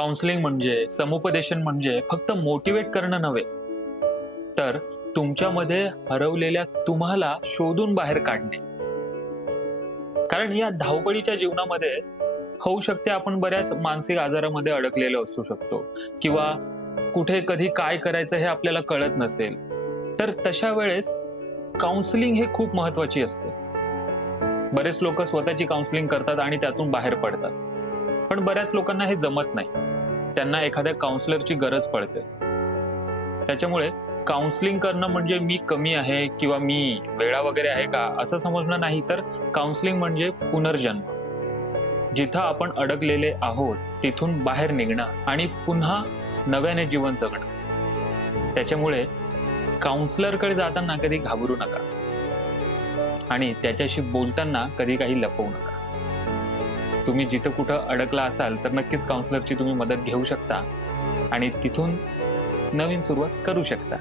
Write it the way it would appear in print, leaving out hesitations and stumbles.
Counselling म्हणजे, समुपदेशन म्हणजे फक्त मोटिवेट करणं नव्हे, तर तुमच्यामध्ये हरवलेल्या तुम्हाला शोधून बाहेर काढणे. कारण या धावपळीच्या जीवनामध्ये होऊ शकते आपण बऱ्याच मानसिक आजारामध्ये अडकलेलो असू शकतो किंवा कुठे कधी काय करायचं हे आपल्याला कळत नसेल. तर तशा वेळेस काउन्सिलिंग हे खूप महत्वाची असते. बरेच लोक स्वतःची काउन्सिलिंग करतात आणि त्यातून बाहेर पडतात. पण बऱ्याच लोकांना हे जमत नाही. त्यांना एखाद्या काउन्सिलरची गरज पडते. त्याच्यामुळे काउन्सिलिंग करणं म्हणजे मी कमी आहे किंवा मी वेडा वगैरे आहे का असं समजणं नाही, तर काउन्सिलिंग म्हणजे पुनर्जन्म. जिथं आपण अडकलेले आहोत तिथून बाहेर निघणं आणि पुन्हा नव्याने जीवन जगणं. त्याच्यामुळे काउन्सिलरकडे जाताना कधी घाबरू नका आणि त्याच्याशी बोलताना कधी काही लपवू नका. तुम्ही जिथं कुठं अडकला असाल तर नक्कीच काउन्सिलरची तुम्ही मदत घेऊ शकता आणि तिथून नवीन सुरुवात करू शकता.